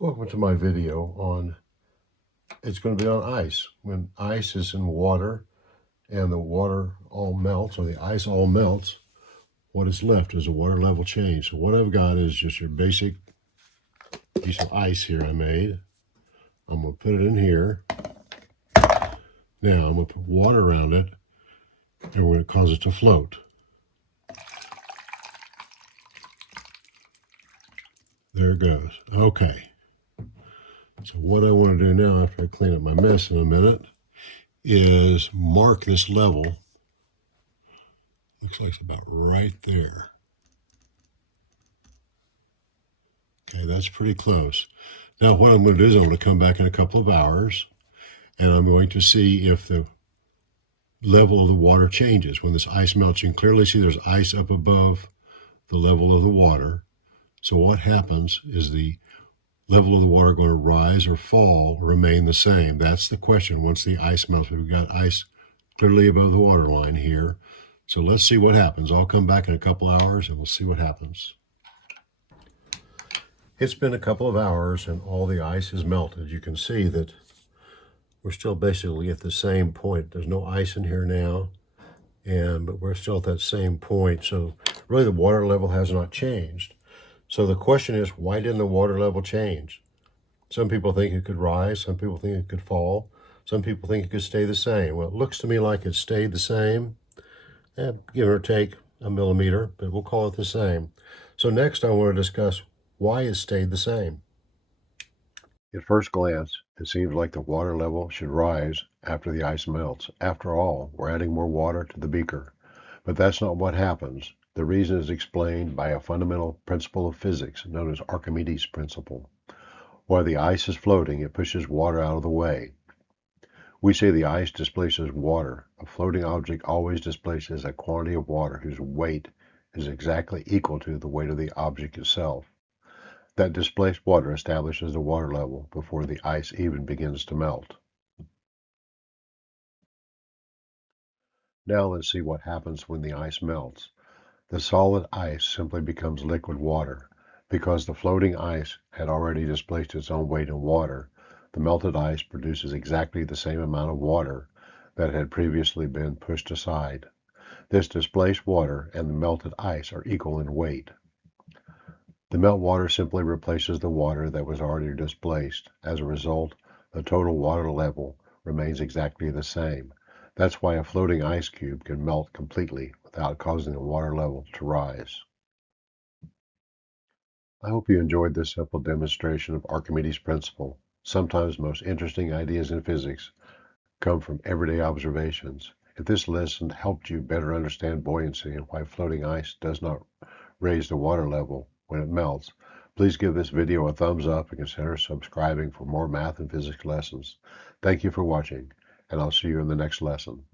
Welcome to my video on, it's going to be on ice. When ice is in water and the water all melts, or the ice all melts, what is left is a water level change. So what I've got is just your basic piece of ice here I made. I'm going to put it in here. Now I'm going to put water around it, and we're going to cause it to float. There it goes. Okay. So what I want to do now, after I clean up my mess in a minute, is mark this level. Looks like it's about right there. Okay, that's pretty close. Now what I'm going to do is I'm going to come back in a couple of hours, and I'm going to see if the level of the water changes. When this ice melts, you can clearly see there's ice up above the level of the water. So what happens is the level of the water going to rise or fall or remain the same? That's the question once the ice melts. We've got ice clearly above the water line here. So let's see what happens. I'll come back in a couple hours and we'll see what happens. It's been a couple of hours and all the ice is melted. You can see that we're still basically at the same point. There's no ice in here now, but we're still at that same point. So really the water level has not changed. So the question is, why didn't the water level change? Some people think it could rise, some people think it could fall, some people think it could stay the same. Well, it looks to me like it stayed the same, give or take a millimeter, but we'll call it the same. So next I want to discuss why it stayed the same. At first glance, it seems like the water level should rise after the ice melts. After all, we're adding more water to the beaker. But that's not what happens. The reason is explained by a fundamental principle of physics known as Archimedes Principle. While the ice is floating, it pushes water out of the way. We say the ice displaces water. A floating object always displaces a quantity of water whose weight is exactly equal to the weight of the object itself. That displaced water establishes the water level before the ice even begins to melt. Now let's see what happens when the ice melts. The solid ice simply becomes liquid water. Because the floating ice had already displaced its own weight in water, the melted ice produces exactly the same amount of water that had previously been pushed aside. This displaced water and the melted ice are equal in weight. The meltwater simply replaces the water that was already displaced. As a result, the total water level remains exactly the same. That's why a floating ice cube can melt completely without causing the water level to rise. I hope you enjoyed this simple demonstration of Archimedes' principle. Sometimes the most interesting ideas in physics come from everyday observations. If this lesson helped you better understand buoyancy and why floating ice does not raise the water level when it melts, please give this video a thumbs up and consider subscribing for more math and physics lessons. Thank you for watching, and I'll see you in the next lesson.